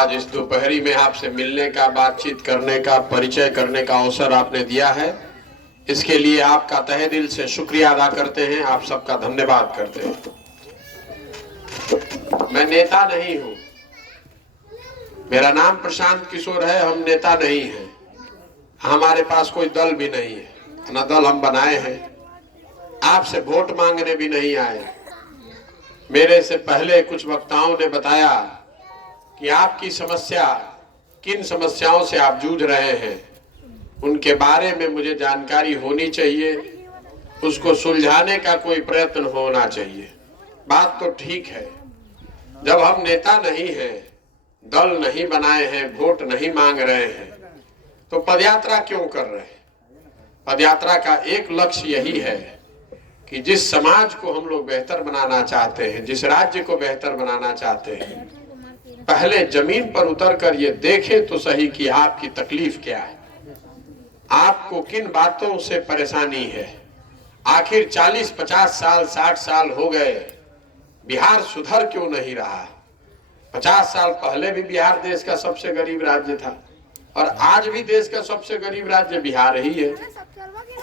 आज इस दोपहरी में आपसे मिलने का, बातचीत करने का, परिचय करने का अवसर आपने दिया है। इसके लिए आपका तहे दिल से शुक्रिया अदा करते हैं, आप सबका धन्यवाद करते हैं। मैं नेता नहीं हूं, मेरा नाम प्रशांत किशोर है। हम नेता नहीं हैं, हमारे पास कोई दल भी नहीं है, न दल हम बनाए हैं, आपसे वोट मांगने भी नहीं आए। मेरे से पहले कुछ वक्ताओं ने बताया कि आपकी समस्या, किन समस्याओं से आप जूझ रहे हैं, उनके बारे में मुझे जानकारी होनी चाहिए, उसको सुलझाने का कोई प्रयत्न होना चाहिए। बात तो ठीक है, जब हम नेता नहीं हैं, दल नहीं बनाए हैं, वोट नहीं मांग रहे हैं, तो पदयात्रा क्यों कर रहे हैं? पदयात्रा का एक लक्ष्य यही है कि जिस समाज को हम लोग बेहतर बनाना चाहते हैं, जिस राज्य को बेहतर बनाना चाहते हैं, पहले जमीन पर उतरकर ये देखें तो सही कि आपकी तकलीफ क्या है, आपको किन बातों से परेशानी है। आखिर 40, 50 साल, 60 साल हो गए, बिहार सुधर क्यों नहीं रहा? 50 साल पहले भी बिहार देश का सबसे गरीब राज्य था और आज भी देश का सबसे गरीब राज्य बिहार ही है।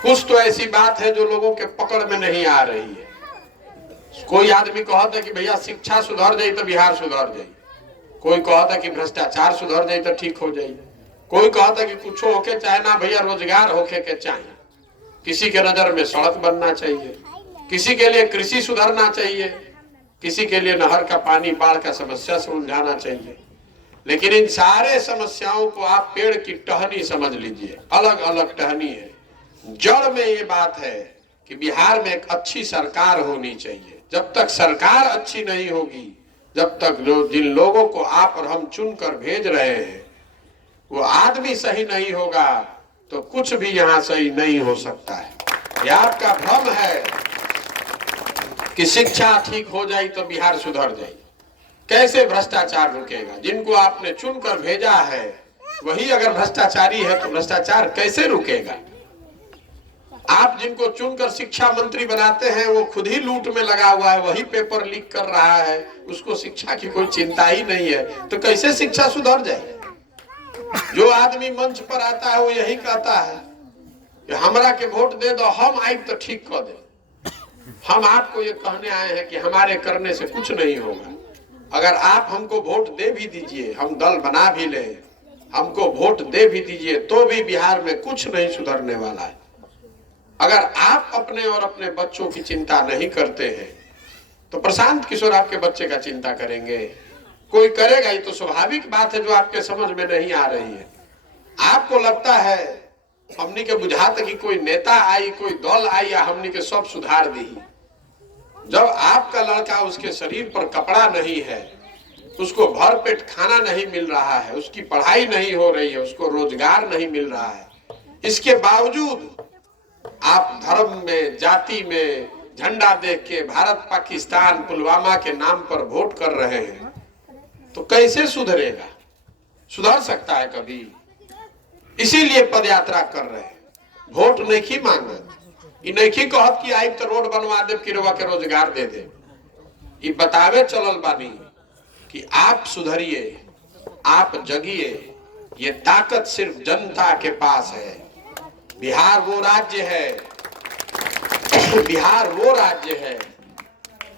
कुछ तो ऐसी बात है जो लोगों के पकड़ में नहीं आ रही है। कोई आदमी कहता है कि भैया शिक्षा सुधर जाए तो बिहार सुधर जाए, कोई कहता है कि भ्रष्टाचार सुधर जाए तो ठीक हो जाए, कोई कहता है कि कुछ होके चाहे ना भैया, रोजगार होके के चाहिए, किसी के नजर में सड़क बनना चाहिए, किसी के लिए कृषि सुधरना चाहिए, किसी के लिए नहर का पानी, बाढ़ का समस्या सुलझाना चाहिए। लेकिन इन सारे समस्याओं को आप पेड़ की टहनी समझ लीजिए, अलग अलग टहनी है। जड़ में ये बात है कि बिहार में एक अच्छी सरकार होनी चाहिए। जब तक सरकार अच्छी नहीं होगी, जब तक जिन लोगों को आप और हम चुनकर भेज रहे हैं वो आदमी सही नहीं होगा, तो कुछ भी यहाँ सही नहीं हो सकता है। यह आपका भ्रम है कि शिक्षा ठीक हो जाए तो बिहार सुधर जाए। कैसे भ्रष्टाचार रुकेगा? जिनको आपने चुनकर भेजा है वही अगर भ्रष्टाचारी है तो भ्रष्टाचार कैसे रुकेगा? आप जिनको चुनकर शिक्षा मंत्री बनाते हैं वो खुद ही लूट में लगा हुआ है, वही पेपर लीक कर रहा है, उसको शिक्षा की कोई चिंता ही नहीं है, तो कैसे शिक्षा सुधर जाए? जो आदमी मंच पर आता है वो यही कहता है कि हमरा के वोट दे दो, हम आए तो ठीक कर दे। हम आपको ये कहने आए हैं कि हमारे करने से कुछ नहीं होगा। अगर आप हमको वोट दे भी दीजिए, हम दल बना भी ले, हमको वोट दे भी दीजिए, तो भी बिहार में कुछ नहीं सुधरने वाला है। अगर आप अपने और अपने बच्चों की चिंता नहीं करते हैं तो प्रशांत किशोर आपके बच्चे का चिंता करेंगे? कोई करेगा? ये तो स्वाभाविक बात है जो आपके समझ में नहीं आ रही है। आपको लगता है हमनी के बुझाता कि कोई नेता आई, कोई दल आई या हमनी के सब सुधार दी। जब आपका लड़का, उसके शरीर पर कपड़ा नहीं है, उसको भरपेट खाना नहीं मिल रहा है, उसकी पढ़ाई नहीं हो रही है, उसको रोजगार नहीं मिल रहा है, इसके बावजूद आप धर्म में, जाति में झंडा देख के भारत, पाकिस्तान, पुलवामा के नाम पर वोट कर रहे हैं, तो कैसे सुधरेगा? सुधर सकता है कभी? इसीलिए पदयात्रा कर रहे हैं। वोट नहीं मांगत, ये नहीं कहत कि आई तो रोड बनवा दे, किरवा के रोजगार दे दे। ये बतावे चलल बानी कि आप सुधरिए, आप जगिए। ये ताकत सिर्फ जनता के पास है। बिहार वो राज्य है, बिहार वो राज्य है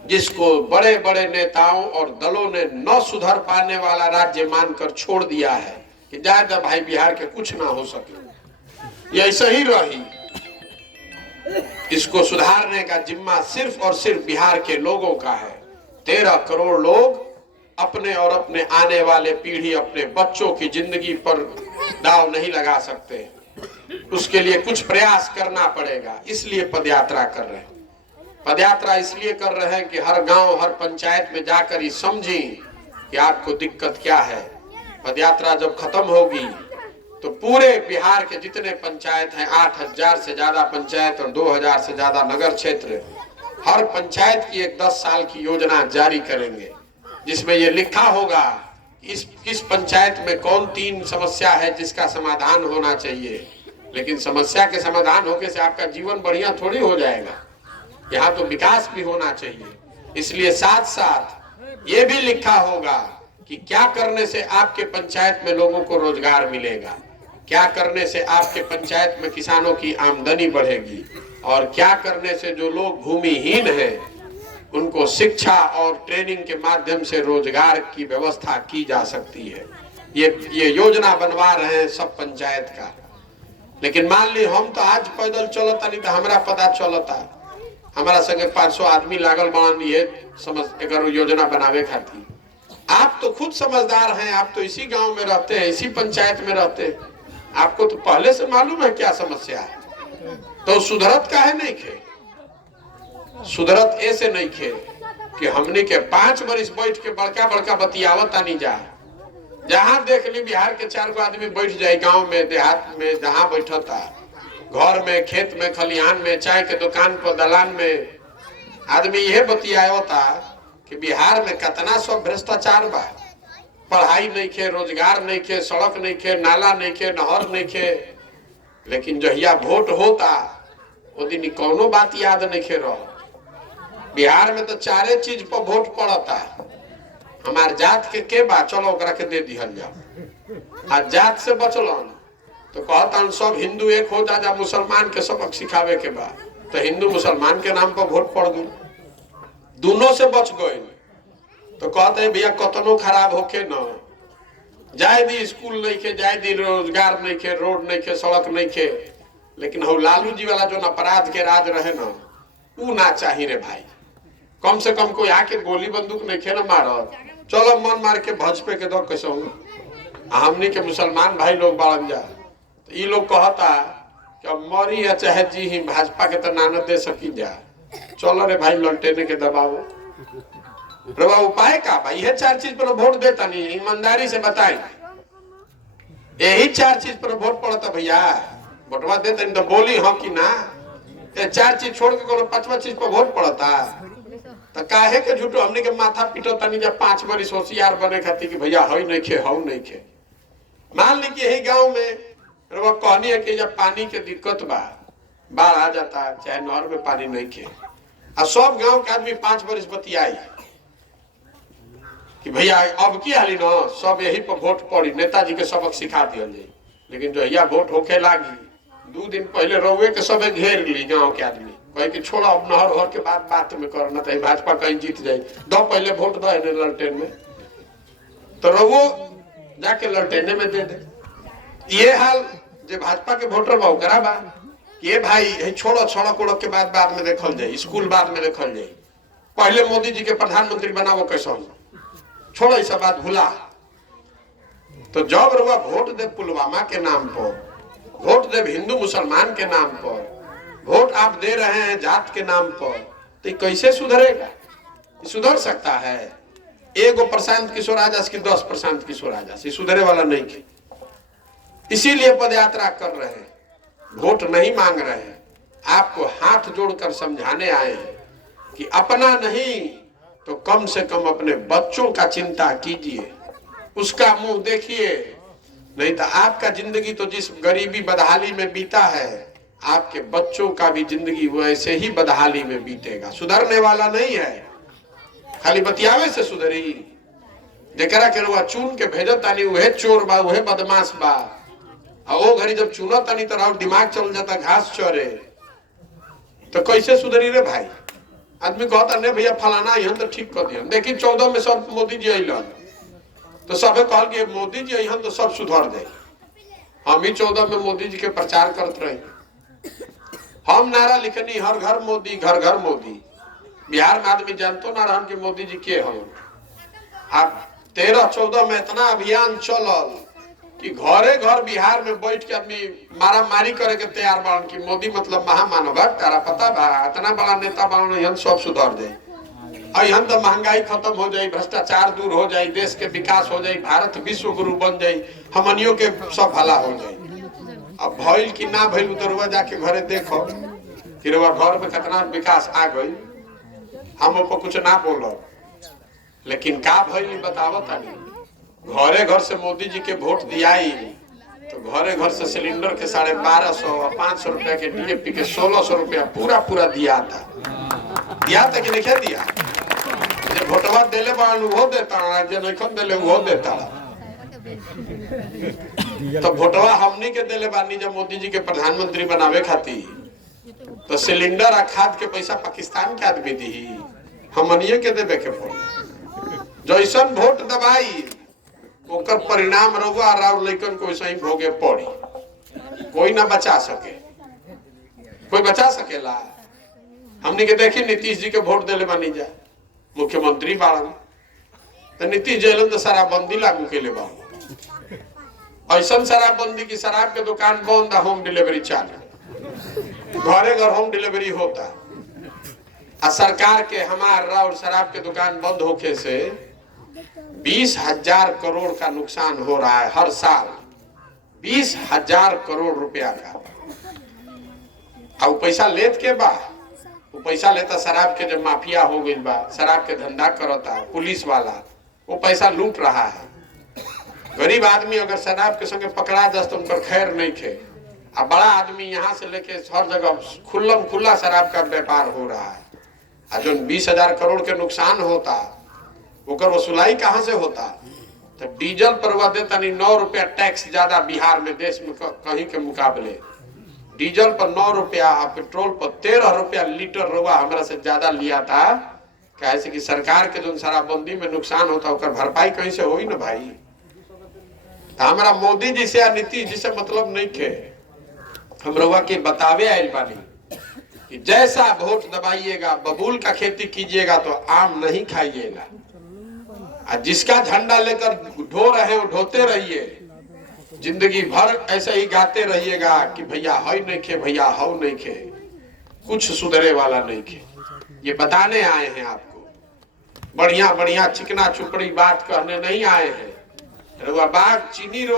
जिसको बड़े बड़े नेताओं और दलों ने न सुधर पाने वाला राज्य मानकर छोड़ दिया है कि ज्यादा भाई बिहार के कुछ ना हो सके, ये ऐसा ही रही। इसको सुधारने का जिम्मा सिर्फ और सिर्फ बिहार के लोगों का है। 13 करोड़ लोग अपने और अपने आने वाले पीढ़ी, अपने बच्चों की जिंदगी पर दाव नहीं लगा सकते। उसके लिए कुछ प्रयास करना पड़ेगा, इसलिए पदयात्रा कर रहे हैं। पदयात्रा इसलिए कर रहे हैं कि हर गांव, हर पंचायत में जाकर ये समझी कि आपको दिक्कत क्या है। पदयात्रा जब खत्म होगी तो पूरे बिहार के जितने पंचायत हैं, 8000 से ज्यादा पंचायत और 2000 से ज्यादा नगर क्षेत्र, हर पंचायत की एक 10 साल की योजना जारी करेंगे जिसमें ये लिखा होगा किस पंचायत में कौन 3 समस्या है जिसका समाधान होना चाहिए। लेकिन समस्या के समाधान होने से आपका जीवन बढ़िया थोड़ी हो जाएगा, यहाँ तो विकास भी होना चाहिए। इसलिए साथ साथ ये भी लिखा होगा कि क्या करने से आपके पंचायत में लोगों को रोजगार मिलेगा, क्या करने से आपके पंचायत में किसानों की आमदनी बढ़ेगी, और क्या करने से जो लोग भूमिहीन हैं उनको शिक्षा और ट्रेनिंग के माध्यम से रोजगार की व्यवस्था की जा सकती है। ये योजना बनवा रहे हैं सब पंचायत का। लेकिन मान ली हम तो आज पैदल चलता नहीं तो हमारा पता चलता, हमारा संगे 500 आदमी लागल बना ये समझ अगर योजना बनावे खाती। आप तो खुद समझदार हैं, आप तो इसी गांव में रहते हैं, इसी पंचायत में रहते हैं, आपको तो पहले से मालूम है क्या समस्या है। तो सुधरत का है नहीं खे, सुधरत ऐसे नहीं खे कि हमने के 5 वर्ष बैठ के बड़का बड़का बतियावत आनी जा। जहां देख ली बिहार के 4 गो आदमी बैठ जाए गांव में देहात में, जहां बैठता घर में, खेत में, खलिहान में, चाय के दुकान पर, दलान में, आदमी यह बतियावता कि बिहार में कितना सब भ्रष्टाचार बा, पढ़ाई नहीं खे, रोजगार नहीं खे, सड़क नहीं खे, नाला नहीं खे, नहर नहीं खे। लेकिन जहिया वोट होता वो दिन कौनो बात याद नहीं खे रहो। बिहार में तो 4 चीज पर वोट पड़ता। हमार जात के बा, चलो ओकरा के दे दिहल जाओ। आज जात से बचलन तो कहता सब हिंदू एक हो जा, मुसलमान के सबक सिखावे के बा, तो हिंदू मुसलमान के नाम पर वोट पड़ गई, दोनों से बच गए। तो कहते हैं भैया कतनो खराब होके न जाए दी, स्कूल नहीं खे, जाए दी रोजगार नहीं खे, रोड नहीं खे, सड़क नहीं खे, लेकिन हम लालू जी वाला जो अपराध के राज रहे ना वो ना चाहिए रे भाई। कम से कम कोई आके गोली बंदूक नहीं खे ना मारत, चलो मन मार के भज पे के दो कैसे होंगे। हमने के मुसलमान भाई लोग बाड़न जा, तो ये लोग कहता कि अब मरी या चाहे जी ही भाजपा के तो नाना दे सकी जा, चलो रे भाई ललटेने के दबाओ। प्रभा उपाय का भाई, यह 4 चीज पर वोट देता नहीं, ईमानदारी से बताए, यही 4 चीज पर वोट पड़ता भैया, वोटवा देता नहीं तो बोली हाँ कि ना। 4 चीज छोड़ के कोनो 5वां चीज पर वोट पड़ता तो काहे के झूठो हमने के माथा पीटता नहीं जब 5 वर्ष होशियार बने खातिर कि भैया हई नहीं खे, हऊ नहीं खे। मान ली कि यही गाँव में रवा कहनी है कि जब पानी के दिक्कत बा, बाढ़ आ जाता, चाहे नहर में पानी नहीं खे, और सब गांव के आदमी 5 वर्ष बतियाई कि भैया अब की हाली न सब यही पर वोट पड़ी, नेताजी के सबक सिखा दिया जाए। लेकिन जो यह वोट होके लागी 2 दिन पहले रउए के सबे घेर ली गांव के आदमी, कहे कि छोड़ा अब नहर हर के बात में करना था, भाजपा कहीं जीत जाए, दो पहले वोट दो ललटेन में, तो रउओ जाके ललटेने में दे दे। ये हाल जो भाजपा के वोटर बा ओकरा बा ये भाई छोड़ो, सड़क उड़क के बाद में देखल जाए, स्कूल बाद में देखल जाए, पहले मोदी जी के प्रधानमंत्री बनाओ कैसे, छोड़ो ये सब बात भूला। तो जब रुआ वोट दे पुलवामा के नाम पर, वोट दे हिंदू मुसलमान के नाम पर, वोट आप दे रहे हैं जात के नाम पर, तो कैसे सुधरेगा? सुधर सकता है? एगो प्रशांत किशोर आजाद की 10 प्रशांत किशोर आजाद सुधरे वाला नहीं थे। इसीलिए पदयात्रा कर रहे हैं, वोट नहीं मांग रहे हैं, आपको हाथ जोड़कर समझाने आए हैं कि अपना नहीं तो कम से कम अपने बच्चों का चिंता कीजिए, उसका मुंह देखिए, नहीं तो आपका जिंदगी तो जिस गरीबी बदहाली में बीता है, आपके बच्चों का भी जिंदगी वैसे ही बदहाली में बीतेगा। सुधरने वाला नहीं है, खाली बतियावे से सुधरी। जेकरा के रुआ चुन के भेजत तानी उहे चोर बा, उहे बदमाश बा, और वो घड़ी जब चुनत तानी तो राव दिमाग चल जाता घास चरे, तो कैसे सुधरी रे भाई? आदमी कहता नहीं भैया फलाना यहाँ तो ठीक कर दिया, लेकिन 14 में सब मोदी जी अलन तो सबे कहल कि मोदी जी यहाँ तो सब सुधर जाए। हम ही 14 में मोदी जी के प्रचार करते रहे, हम नारा लिखनी हर घर मोदी, घर घर मोदी। बिहार में आदमी जानतो ना रहन कि मोदी जी के हम। अब 13-14 में इतना अभियान चलल कि घरे घर बिहार में बैठ के आदमी मारा मारी करे के तैयार बान कि मोदी मतलब महामानव, तारा पता बा इतना बड़ा नेता बान, यहाँ सब सुधर जाए, और यहाँ तो महंगाई खत्म हो जाए, भ्रष्टाचार दूर हो जाए, देश के विकास हो जाए, भारत विश्व गुरु बन जाए, हमनियों के सब भला हो जाए। अब भइल कि ना भइल उतरवा जाके घरे देखो कि रुआ घर में कितना विकास आ गई। हम ऊपर कुछ ना बोलो, लेकिन का भइल बतावत आनी। घरे घर से मोदी जी के वोट दियाई तो घरे घर से सिलेंडर के 1250 और 500 रुपया के डीएपी के 1600 रुपया पूरा दिया था कि नहीं दिया? वोटवा देले बान वो देता, जे नहीं देले वो देता। तो वोटवा हमनी के देले बानी जब मोदी जी के प्रधानमंत्री बनावे खातिर, तो सिलेंडर आ खाद के पैसा पाकिस्तान के आदमी दी, हमनिए के देवे के पड़ी। जैसन वोट दबाई ओकर परिणाम रहुआ राव लेकिन कोई सही भोगे पड़ी, कोई ना बचा सके, कोई बचा सकेला। हमने के देखी नीतीश जी के वोट देले बानी जा, मुख्यमंत्री बाड़न, तो नीतीश जेल तो शराबबंदी लागू के ले बा, ऐसा शराबबंदी की शराब के दुकान बंद, होम डिलीवरी चालू, घरे घर होम डिलीवरी होता। आ सरकार के हमार राव शराब के दुकान बंद होके से 20,000 करोड़ का नुकसान हो रहा है हर साल, 20,000 करोड़ रुपया का। अब पैसा लेत के बा, वो पैसा लेता शराब के जब माफिया हो गई बा, शराब के धंधा करता पुलिस वाला, वो पैसा लूट रहा है। गरीब आदमी अगर शराब के संगे पकड़ा जाए तो उनका खैर नहीं खे। अब बड़ा आदमी यहाँ से लेके हर जगह खुल्लम खुल्ला शराब का व्यापार हो रहा है। और जो 20,000 करोड़ के नुकसान होता, ओकर वसूलाई कहाँ से होता? तो डीजल पर वह देता नहीं 9 रुपया टैक्स ज्यादा बिहार में, देश में कहीं के मुकाबले डीजल पर 9 रुपया, पेट्रोल पर 13 रुपया लीटर रुआ हमारा से ज्यादा लिया था। कैसे कि सरकार के जो शराबबंदी में नुकसान होता ओकर भरपाई कहीं से होई ना भाई। हमारा मोदी जी से या नीतीश जी से मतलब नहीं थे, हम रुआ के बतावे आयल बानी कि जैसा वोट दबाइएगा, बबूल का खेती कीजिएगा तो आम नहीं खाइएगा। जिसका झंडा लेकर ढो रहे हो ढोते रहिए, जिंदगी भर ऐसे ही गाते रहिएगा कि भैया हई नहीं खे, भैया हौ नहीं खे, कुछ सुधरे वाला नहीं खे। ये बताने आए हैं आपको, बढ़िया बढ़िया चिकना चुपड़ी बात कहने नहीं आए हैं। रुआ बाग चीनी रो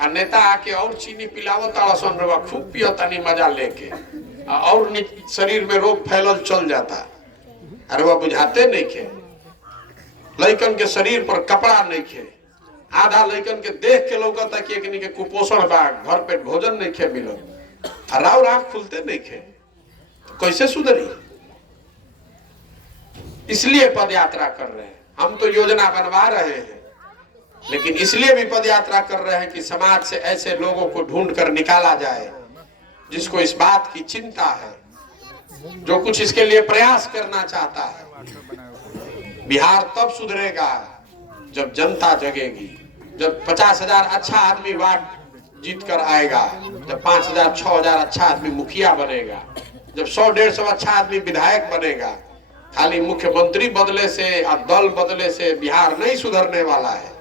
आ नेता आके और चीनी पिलावो ताड़सन, रुआ खूब पियो तनी मजा लेके, और शरीर में रोग फैलल चल जाता। अरे वह बुझाते नहीं खे, लइकन के शरीर पर कपड़ा नहीं खे, आधा लइकन के देख के लोग कि एक के कुपोषण बा, घर पे भोजन नहीं खे मिलल, राव राख खुलते नहीं खे, तो कैसे सुधरी? इसलिए पद यात्रा कर रहे हैं हम, तो योजना बनवा रहे हैं, लेकिन इसलिए भी पद यात्रा कर रहे हैं कि समाज से ऐसे लोगों को ढूंढ कर निकाला जाए जिसको इस बात की चिंता है, जो कुछ इसके लिए प्रयास करना चाहता है। बिहार तब सुधरेगा जब जनता जगेगी, जब 50,000 अच्छा आदमी वार्ड जीत कर आएगा, जब 5,000 6,000 अच्छा आदमी मुखिया बनेगा, जब 100-150 अच्छा आदमी विधायक बनेगा। खाली मुख्यमंत्री बदले से और दल बदले से बिहार नहीं सुधरने वाला है।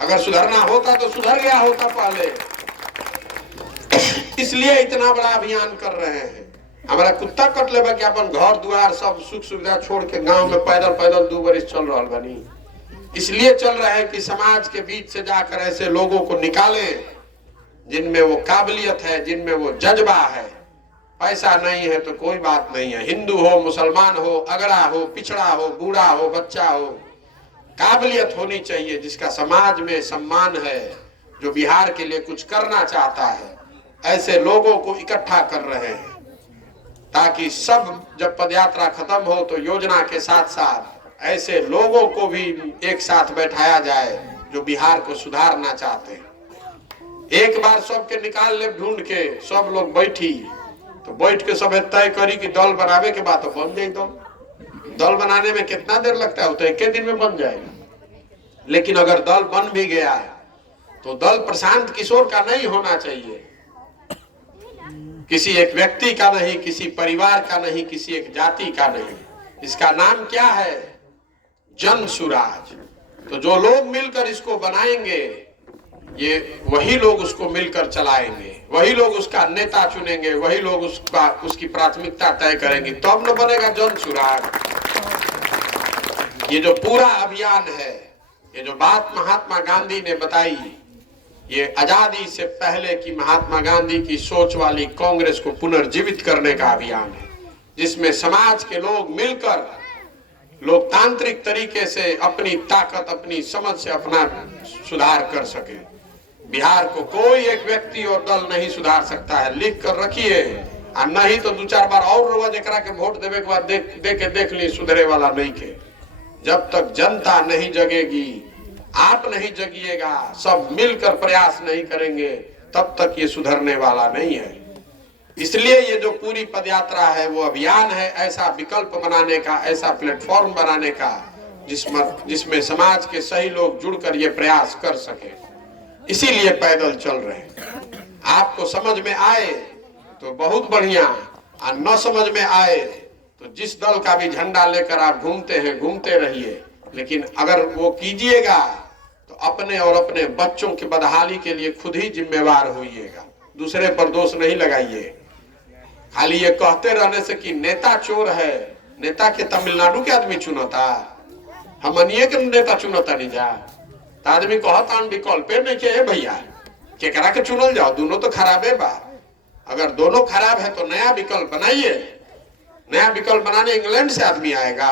अगर सुधरना होता तो सुधर गया होता पहले। इसलिए इतना बड़ा अभियान कर रहे हैं। हमारा कुत्ता कट ले कि अपन घर द्वार सब सुख सुविधा छोड़ के गांव में पैदल पैदल 2 बरिस चल रहा बनी। इसलिए चल रहे हैं कि समाज के बीच से जाकर ऐसे लोगों को निकाले जिनमें वो काबिलियत है, जिनमें वो जज्बा है। पैसा नहीं है तो कोई बात नहीं है, हिंदू हो, मुसलमान हो, अगड़ा हो, पिछड़ा हो, बूढ़ा हो, बच्चा हो, काबिलियत होनी चाहिए। जिसका समाज में सम्मान है, जो बिहार के लिए कुछ करना चाहता है, ऐसे लोगों को इकट्ठा कर रहे हैं ताकि सब जब पदयात्रा खत्म हो तो योजना के साथ साथ ऐसे लोगों को भी एक साथ बैठाया जाए जो बिहार को सुधारना चाहते हैं। एक बार सबके निकाल ले ढूंढ के, सब लोग बैठी तो बैठ के सब तय करी कि दल बनावे के बाद तो बन जाए। दल बनाने में कितना देर लगता है? तो एक दिन में बन जाएगा। लेकिन अगर दल बन भी गया तो दल प्रशांत किशोर का नहीं होना चाहिए, किसी एक व्यक्ति का नहीं, किसी परिवार का नहीं, किसी एक जाति का नहीं। इसका नाम क्या है? जन सुराज। तो जो लोग मिलकर इसको बनाएंगे, ये वही लोग उसको मिलकर चलाएंगे, वही लोग उसका नेता चुनेंगे, वही लोग उसकी प्राथमिकता तय करेंगे, तब न बनेगा जन सुराज। ये जो पूरा अभियान है, ये जो बात महात्मा गांधी ने बताई, ये आजादी से पहले की महात्मा गांधी की सोच वाली कांग्रेस को पुनर्जीवित करने का अभियान है, जिसमें समाज के लोग मिलकर लोकतांत्रिक तरीके से अपनी ताकत, अपनी समझ से अपना सुधार कर सके। बिहार को कोई एक व्यक्ति और दल नहीं सुधार सकता है, लिख कर रखिए। और नहीं तो 2-4 बार और रोज एकरा के वोट देवे के बाद देख ली, सुधरे वाला नहीं के। जब तक जनता नहीं जगेगी, आप नहीं जगिएगा, सब मिलकर प्रयास नहीं करेंगे, तब तक ये सुधरने वाला नहीं है। इसलिए ये जो पूरी पदयात्रा है वो अभियान है ऐसा विकल्प बनाने का, ऐसा प्लेटफॉर्म बनाने का जिसमें समाज के सही लोग जुड़कर ये प्रयास कर सके। इसीलिए पैदल चल रहे हैं। आपको समझ में आए तो बहुत बढ़िया, और न समझ में आए तो जिस दल का भी झंडा लेकर आप घूमते हैं घूमते रहिए, लेकिन अगर वो कीजिएगा तो अपने और अपने बच्चों की बदहाली के लिए खुद ही जिम्मेवार होइएगा, दूसरे पर दोष नहीं लगाइए। खाली ये कहते रहने से कि नेता चोर है, नेता के तमिलनाडु के आदमी चुनता, हमनिए के नेता चुनता नहीं जा, तो आदमी कहता विकल्प नहीं के भैया केकरा के चुनल जाओ, दोनों तो खराबे बा। अगर दोनों खराब है तो नया विकल्प बनाइए। नया विकल्प बनाने इंग्लैंड से आदमी आएगा,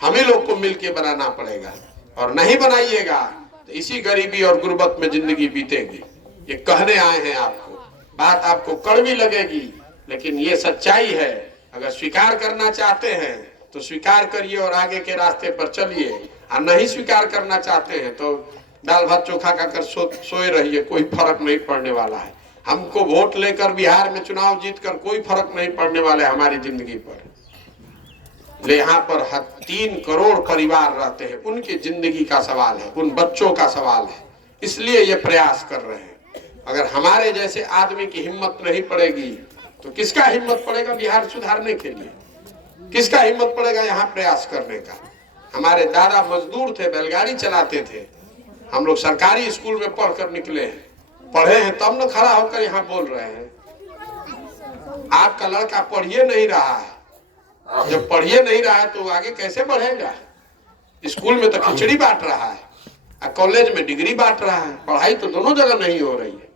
हम ही लोग को मिलके बनाना पड़ेगा, और नहीं बनाइएगा तो इसी गरीबी और गुर्बत में जिंदगी बीतेगी। ये कहने आए हैं आपको, बात आपको कड़वी लगेगी लेकिन ये सच्चाई है। अगर स्वीकार करना चाहते हैं तो स्वीकार करिए और आगे के रास्ते पर चलिए, और नहीं स्वीकार करना चाहते हैं तो दाल भात चोखा खाकर सोए रहिए, कोई फर्क नहीं पड़ने वाला है। हमको वोट लेकर बिहार में चुनाव जीतकर कोई फर्क नहीं पड़ने वाला है हमारी जिंदगी पर। यहाँ पर 3 करोड़ परिवार रहते हैं, उनकी जिंदगी का सवाल है, उन बच्चों का सवाल है, इसलिए ये प्रयास कर रहे हैं। अगर हमारे जैसे आदमी की हिम्मत नहीं पड़ेगी तो किसका हिम्मत पड़ेगा बिहार सुधारने के लिए, किसका हिम्मत पड़ेगा यहाँ प्रयास करने का। हमारे दादा मजदूर थे, बैलगाड़ी चलाते थे, हम लोग सरकारी स्कूल में पढ़कर निकले हैं, पढ़े हैं तब न खड़ा होकर यहाँ बोल रहे हैं। आपका लड़का पढ़िए नहीं रहा है, जब पढ़िए नहीं रहा है तो आगे कैसे बढ़ेगा। स्कूल में तो खिचड़ी बांट रहा है, कॉलेज में डिग्री बांट रहा है, पढ़ाई तो दोनों जगह नहीं हो रही है।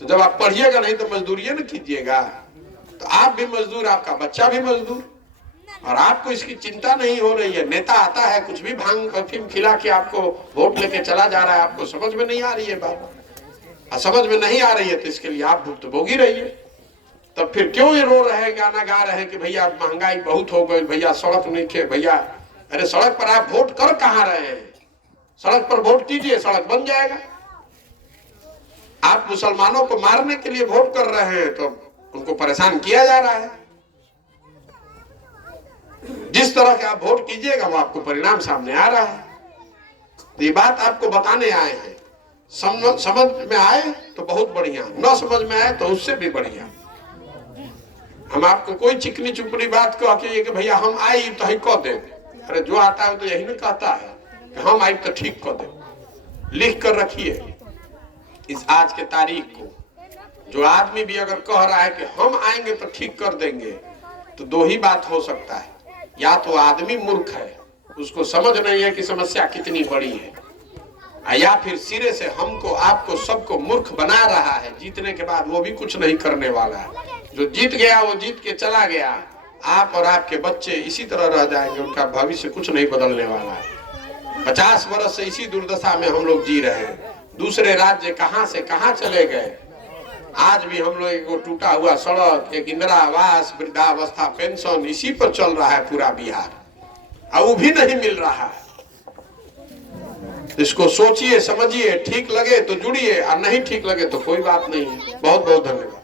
तो जब आप पढ़िएगा नहीं तो मजदूरी न कीजिएगा, तो आप भी मजदूर, आपका बच्चा भी मजदूर, और आपको इसकी चिंता नहीं हो रही है। नेता आता है कुछ भी भांग अफीम खिला के आपको वोट लेके चला जा रहा है, आपको समझ में नहीं आ रही है बात, और समझ में नहीं आ रही है तो इसके लिए आप भुक्तभोगी रहिए। तब फिर क्यों ये रो रहे हैं, गाना गा रहे हैं कि भैया महंगाई बहुत हो गई, भैया सड़क नहीं थे भैया। अरे सड़क पर आप वोट कर कहाँ रहे हैं, सड़क पर वोट कीजिए, सड़क बन जाएगा। आप मुसलमानों को मारने के लिए वोट कर रहे हैं तो उनको परेशान किया जा रहा है। जिस तरह के आप वोट कीजिएगा वो आपको परिणाम सामने आ रहा है। तो ये बात आपको बताने आए हैं। समझ में आए तो बहुत बढ़िया, न समझ में आए तो उससे भी बढ़िया। हम आपको कोई चिकनी चुपड़ी बात कह के कि भैया हम आई तो ही कह दे, अरे जो आता है तो यही ना कहता है कि हम आई तो ठीक कह दे। लिख कर रखिए इस आज के तारीख को। जो आदमी भी अगर कह रहा है कि हम आएंगे तो ठीक कर देंगे, तो 2 ही बात हो सकता है, या तो आदमी मूर्ख है, उसको समझ नहीं है कि समस्या कितनी बड़ी है, या फिर सिरे से हमको आपको सबको मूर्ख बना रहा है। जीतने के बाद वो भी कुछ नहीं करने वाला है। जो जीत गया वो जीत के चला गया, आप और आपके बच्चे इसी तरह रह जाएंगे, उनका भविष्य कुछ नहीं बदलने वाला है। 50 वर्ष से इसी दुर्दशा में हम लोग जी रहे हैं। दूसरे राज्य कहां से कहां चले गए। आज भी हम लोग एक टूटा हुआ सड़क, एक इंदिरा आवास, वृद्धावस्था पेंशन, इसी पर चल रहा है पूरा बिहार, और वो भी नहीं मिल रहा है। इसको सोचिए, समझिए, ठीक लगे तो जुड़िए, और नहीं ठीक लगे तो कोई बात नहीं है। बहुत बहुत धन्यवाद।